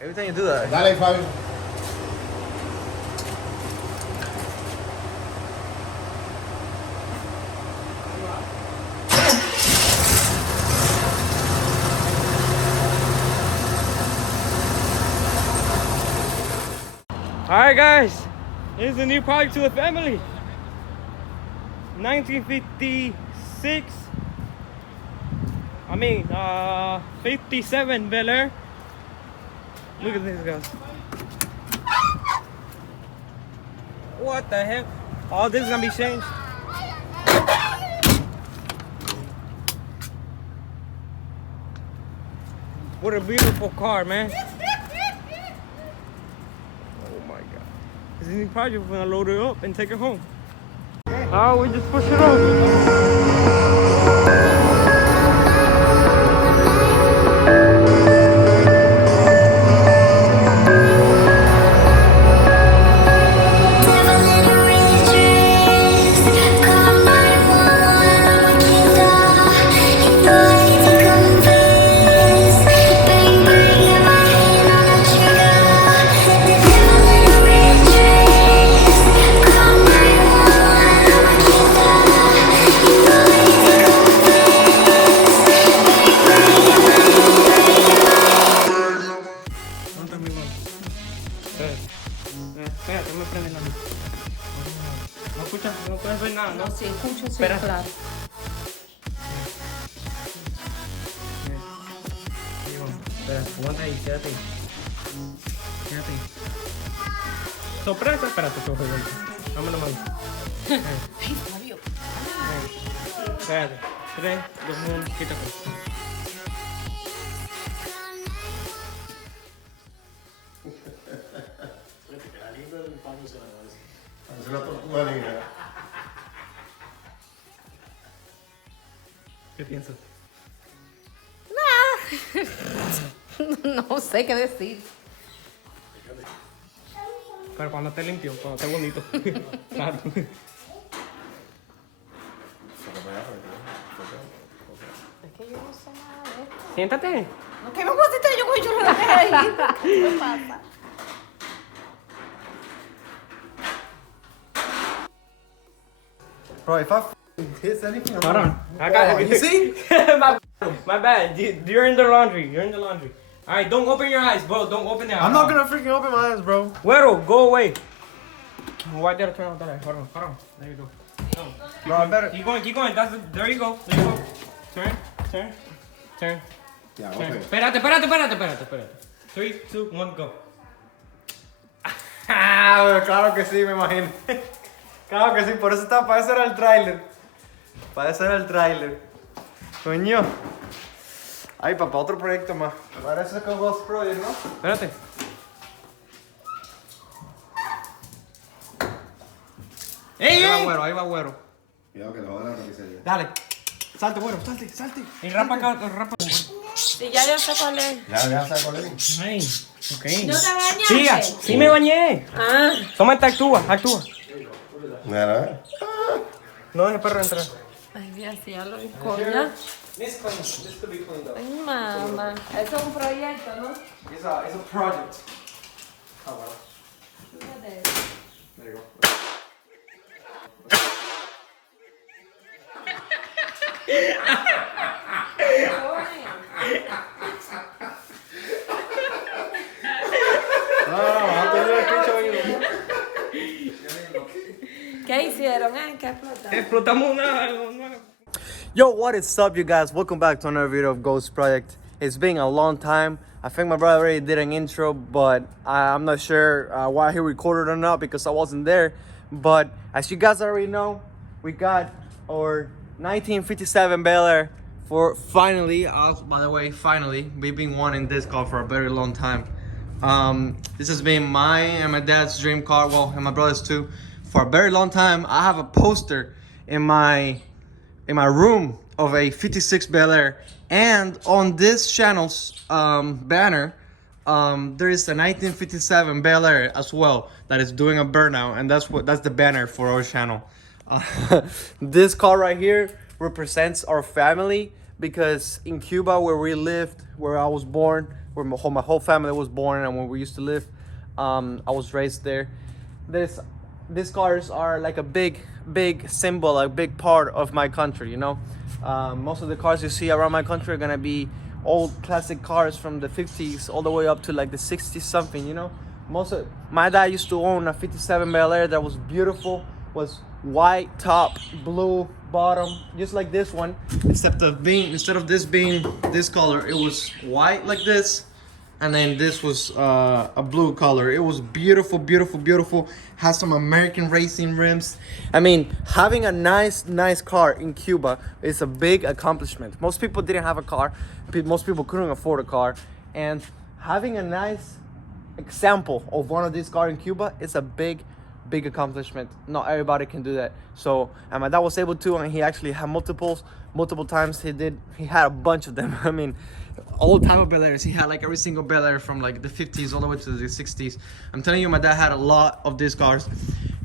Every time you do that. Dale, Fabio. Alright guys, here's a new product to the family. 1956, 57 Belair. Look at this guys. What the heck? All this is gonna be changed. What a beautiful car, man. This new project, we're gonna load it up and take it home. Oh, we just push it up. Espérate, no me prende la luz. No escuchas, no puedes ver nada, ¿no? No, sí, escucho, sí, Espera. claro. Espera, aguanta ahí, quédate ahí. Quédate ahí. Sorpresa, espérate, te voy a ver. Dame la mano. Ay, Fabio. Espérate. 3, 2, 1, quítate. Es una tortuga negra. ¿Qué piensas? No sé qué decir. Pero cuando esté limpio, cuando esté bonito. Claro. Es que yo no sé nada de esto. Siéntate. No, que me voy a sentar yo con el churro de la ahí. ¿Qué me pasa? Bro, if I hit anything, I'm Hold on. I got Oh, it. you see? My bad. You're in the laundry. You're in the laundry. Alright, don't open your eyes, bro. Don't open them. I'm not gonna freaking open my eyes, bro. Güero, go away. Why did I turn off that light? Hold on. There you go. Bro, I better. Keep going. There you go. Turn. Ya, Turn. ok. Espérate. 3, 2, 1, go. Ah, claro que sí, me imagino. Claro que sí, por eso está, para eso era el tráiler. Para eso era el tráiler. Coño. Ay, papá, otro proyecto más. Parece que Ghost Project, ¿no? Espérate. ¡Ey, Ahí va, güero. Cuidado que te jodan la camiseta. Dale. Salte, güero, salte. Y rapa acá, rapa. Sí, ya yo sé cuál es. Ya sabes cuál es. Ay, ok. ¿No te bañaste? Siga, sí me bañé. Ah. Solamente actúa. Mira, No dejes perro entrar. Ay, Dios, ya lo coña. This could be cleaned up. Ay, mamá. Eso es un proyecto, ¿no? It's a project. Fíjate. There you go. ¿Qué hicieron, ¿Qué explotaron? Explotamos una. Yo, what is up, you guys? Welcome back to another video of Ghost Project. It's been a long time. I think my brother already did an intro, but I'm not sure why he recorded or not because I wasn't there. But as you guys already know, we got our 1957 Bel Air for finally. By the way, finally, we've been wanting this car for a very long time. This has been my and my dad's dream car, well, and my brother's too, for a very long time. I have a poster in my room of a 56 Bel Air, and on this channel's banner there is a 1957 Bel Air as well that is doing a burnout, and that's the banner for our channel. This car right here represents our family because in Cuba, where we lived, where I was born, where my whole family was born and where we used to live. I was raised there. These cars are like a big symbol, a big part of my country, you know. Most of the cars you see around my country are gonna be old classic cars from the 50s all the way up to like the 60s something, you know. My dad used to own a 57 Belair that was beautiful, was white top, blue bottom, just like this one, instead of this being this color, it was white like this, and then this was a blue color. It was beautiful. Has some American racing rims. I mean, having a nice car in Cuba is a big accomplishment. Most people didn't have a car. Most people couldn't afford a car, and having a nice example of one of these cars in Cuba is a big accomplishment. Not everybody can do that. So, and my dad was able to, and he actually had multiple times. He had a bunch of them. I mean, all type of Belairs. He had like every single Belair from like the 50s all the way to the 60s. I'm telling you, my dad had a lot of these cars,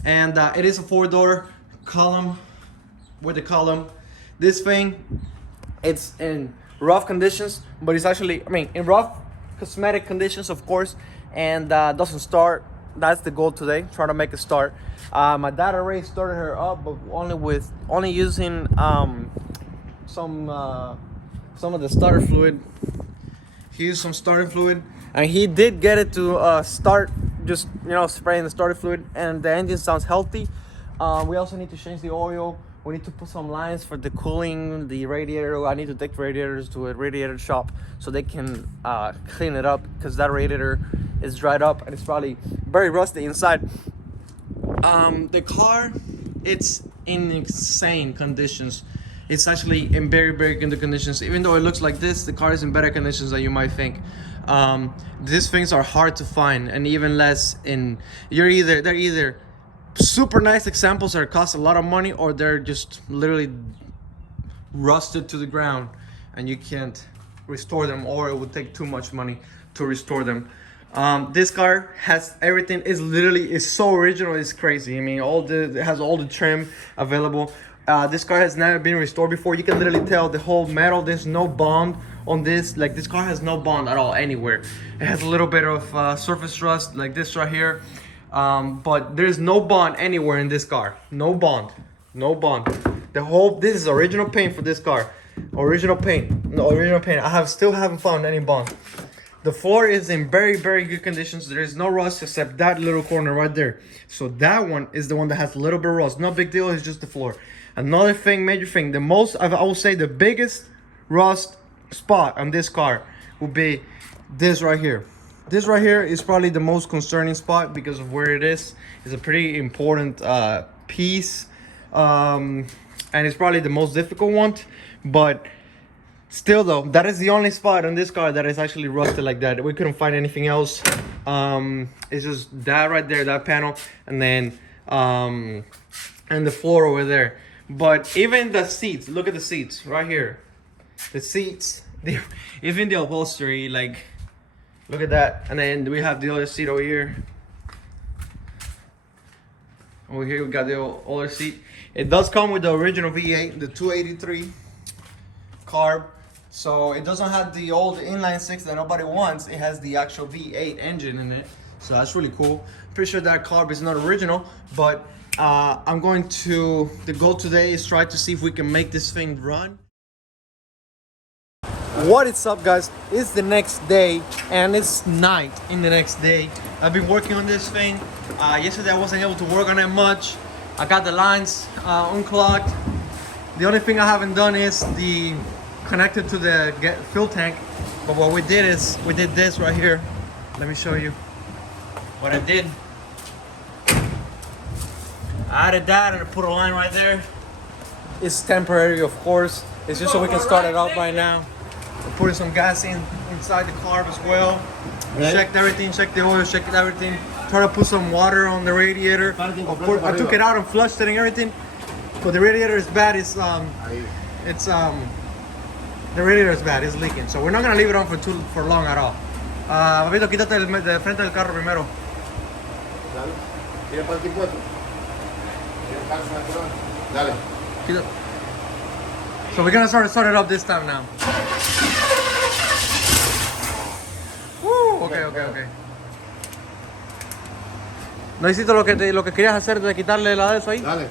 and it is a 4-door column with the column. This thing, it's in rough conditions, but it's actually, I mean, in rough cosmetic conditions, of course, and doesn't start. That's the goal today, trying to make it start. My dad already started her up, but only using some of the starter fluid. He used some starter fluid, and he did get it to start, just, you know, spraying the starter fluid, and the engine sounds healthy. We also need to change the oil. We need to put some lines for the cooling, the radiator. I need to take the radiators to a radiator shop so they can clean it up, because that radiator is dried up and it's probably very rusty inside. The car, it's in insane conditions. It's actually in very good conditions. Even though it looks like this, the car is in better conditions than you might think. These things are hard to find, and even less in, they're either super nice examples that cost a lot of money, or they're just literally rusted to the ground and you can't restore them, or it would take too much money to restore them. This car has everything. It's so original, it's crazy. I mean, it has all the trim available. This car has never been restored before. You can literally tell the whole metal, there's no bond on this. Like, this car has no bond at all anywhere. It has a little bit of surface rust like this right here, but there's no bond anywhere in this car. No bond. This is original paint for this car. Original paint. I still haven't found any bond. The floor is in very good conditions. There is no rust except that little corner right there. So that one is the one that has a little bit of rust. No big deal, it's just the floor. Another thing, major thing, I will say the biggest rust spot on this car would be this right here. This right here is probably the most concerning spot because of where it is. It's a pretty important piece, and it's probably the most difficult one, but still though, that is the only spot on this car that is actually rusted like that. We couldn't find anything else. It's just that right there, that panel, and then and the floor over there. But even the seats, look at the seats right here. The seats, even the upholstery, like, look at that. And then we have the other seat over here. Over here we got the other seat. It does come with the original V8, the 283 carb. So it doesn't have the old inline six that nobody wants. It has the actual V8 engine in it. So that's really cool. Pretty sure that carb is not original, but the goal today is try to see if we can make this thing run. What is up, guys? It's the next day and it's night in the next day. I've been working on this thing. Yesterday I wasn't able to work on it much. I got the lines unclogged. The only thing I haven't done is the connected to the fuel tank. But what we did is we did this right here. Let me show you what I did. I added that and I put a line right there. It's temporary, of course. It's just so we can start it up right now. We're putting some gas inside the carb as well. Right. Checked everything, checked the oil, checked everything. Try to put some water on the radiator. Of course, I took it out and flushed it and everything. But the radiator is bad. The radiator is bad. It's leaking. So we're not gonna leave it on for long at all. Papito, quítate de frente del carro primero. Tira para el puesto. Dale. So we're gonna start it up this time now. ok. ¿No hiciste lo que querías hacer de quitarle la de eso ahí? Dale.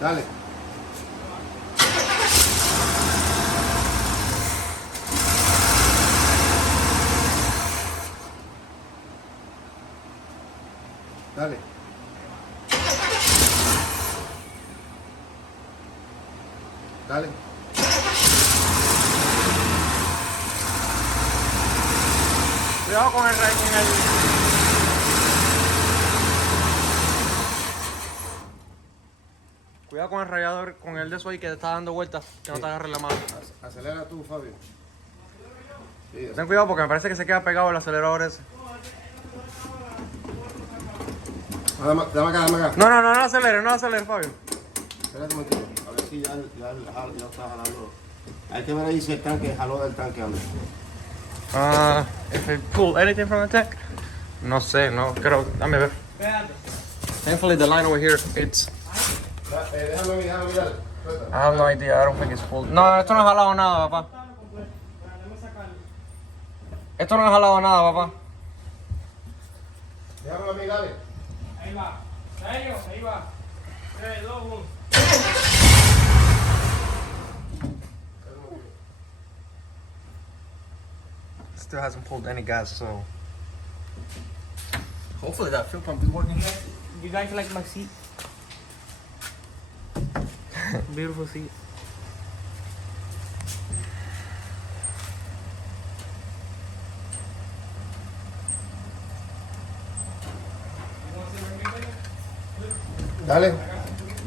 Dale. Dale. Dale. Cuidado con el... Cuidado con el radiador, con el de eso ahí que te está dando vueltas, que no te agarre la mano. Acelera tú, Fabio. Sí, Ten cuidado porque me parece que se queda pegado el acelerador ese. dame acá. No aceleres, Fabio. Espérate un momentito. A ver si ya está jalando. Hay que ver ahí si el tanque jaló del tanque anda. If it pulled anything from the tank? No sé, no creo. Dame ver. Espérate. Thankfully the line over here, it's... Déjame mirar. I have no idea, I don't think it's pulled. No, esto no ha jalado nada, papá. Déjame sacarlo. Esto no ha jalado nada, papá. Déjame mirar. Ahí va. ¿Serio? Ahí va. 3, 2, 1. Still hasn't pulled any gas, so... Hopefully that fuel pump is working. You guys like my seat? Beautiful seat. Dale.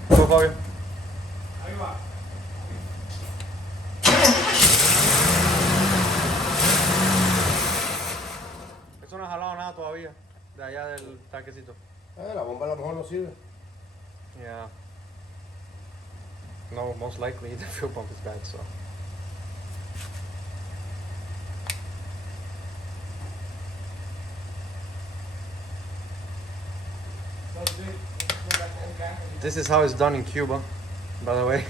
Go, Fabio. Ahí va. Eso no ha jalado nada todavía, de allá del tanquecito. La bomba a lo mejor no sirve. Yeah. No, most likely the fuel pump is bad, so... This is how it's done in Cuba, by the way.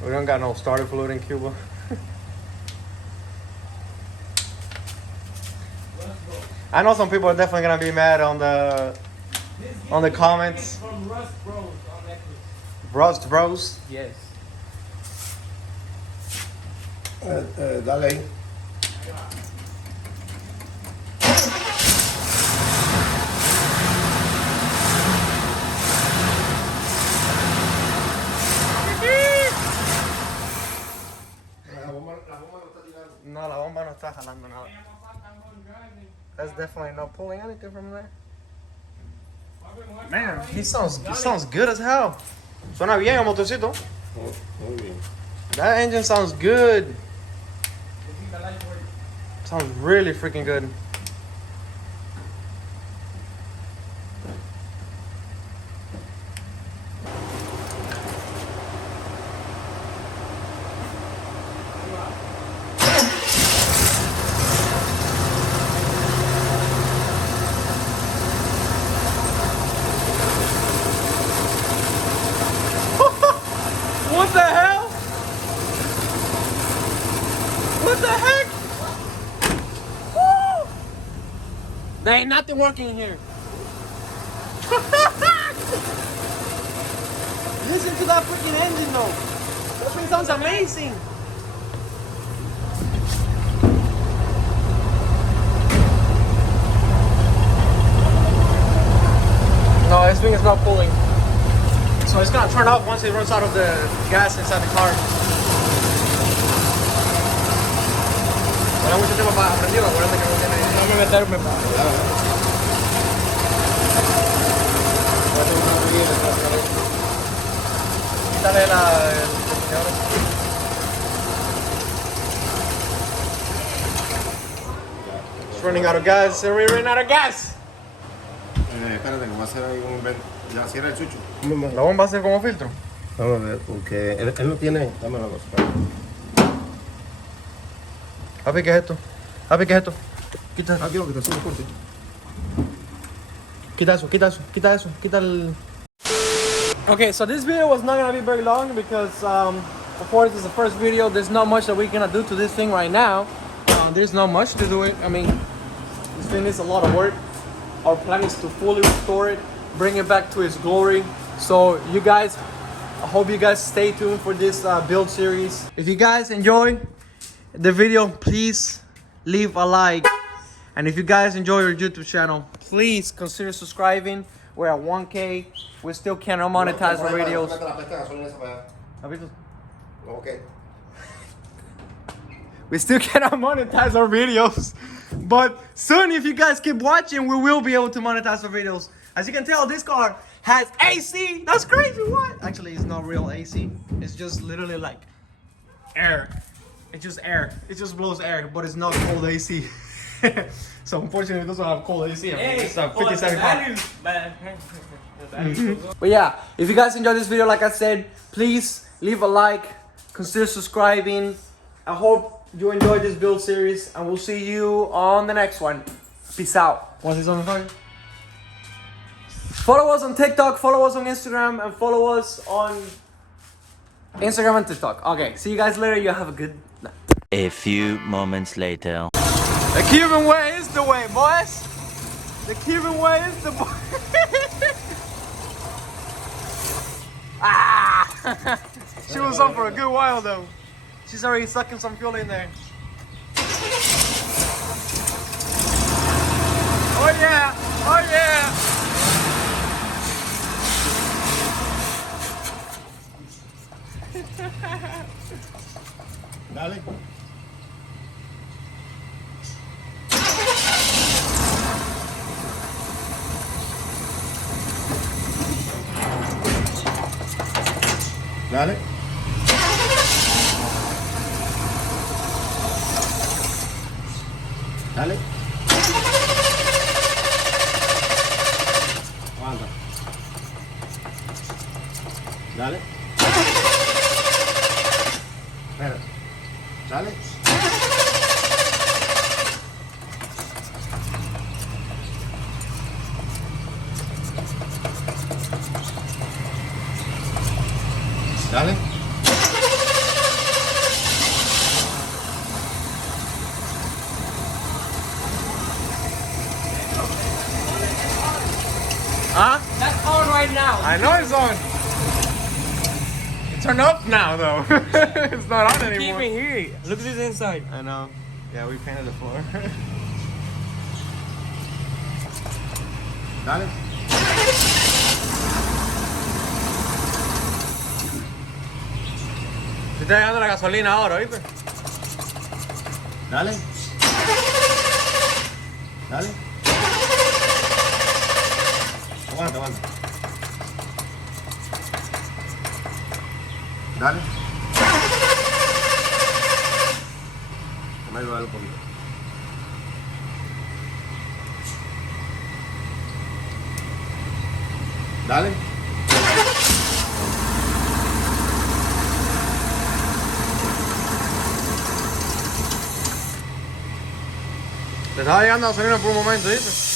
We don't got no starter fluid in Cuba. I know some people are definitely gonna be mad on the comments. From Rust Bros on Netflix. Rust Bros. Yes. Dale ahí. No, la bomba no está jalando nada. That's definitely not pulling anything from there. Man, he sounds good as hell. Suena bien el motorcito. Muy bien. That engine sounds good. Sounds really freaking good. What the hell? What the heck? Woo! There ain't nothing working in here. Listen to that freaking engine though. That thing sounds amazing. No, this thing is not pulling. So it's gonna turn off once it runs out of the gas inside the car. Ahora mucho tiempo para aprendido, acuérdate que no tiene... Déjame meterme para. Quítale el It's running out of gas, we're running out of gas. Espérate, que voy a hacer ahí un invento. Ya, cierra el chucho. ¿La bomba va a ser como filtro? Vamos a ver, porque él no tiene... Dame la cosa. Papi, ¿qué es esto? Papi, ¿qué es esto? Quita. Aquí lo que te sube corte. Quita eso, quita eso, quita eso, quita el... Okay, so this video was not gonna be very long because, of course, it's the first video. There's not much that we're gonna do to this thing right now. There's not much to do it. I mean, this thing is a lot of work. Our plan is to fully restore it, bring it back to its glory. So you guys, I hope you guys stay tuned for this build series. If you guys enjoy the video, please leave a like. And if you guys enjoy our YouTube channel, please consider subscribing. We're at 1K. We still cannot monetize our videos. Okay. We still cannot monetize our videos. But soon, if you guys keep watching, we will be able to monetize our videos. As you can tell, this car has AC. That's crazy, what? Actually, it's not real AC. It's just literally like air. It's just air. It just blows air, but it's not cold AC. So unfortunately, it doesn't have cold AC. It's a 57 car. But yeah, if you guys enjoyed this video, like I said, please leave a like, consider subscribing. I hope you enjoyed this build series, and we'll see you on the next one. Peace out. Want to say something funny? Follow us on TikTok, follow us on Instagram, and follow us on Instagram and TikTok. Okay, see you guys later. You have a good night. A few moments later. The Cuban way is the way, boys. The Cuban way is the boy. Ah! She was on for a good while though. She's already sucking some fuel in there. Oh yeah! Oh yeah! Dale. Dale. Dale. Aguanta. Dale. Espera. Dale. Dale. Huh? That's on right now. I know it's on. It turned off now though. It's not on anymore. Keep it here. Look at this inside. I know. Yeah, we painted the floor. Dale. Te está llegando la gasolina ahora, ¿viste? Dale. Dale. Aguanta, aguanta. Dale. Me ayuda un poquito. Dale. Te estaba llegando la gasolina por un momento, ¿viste?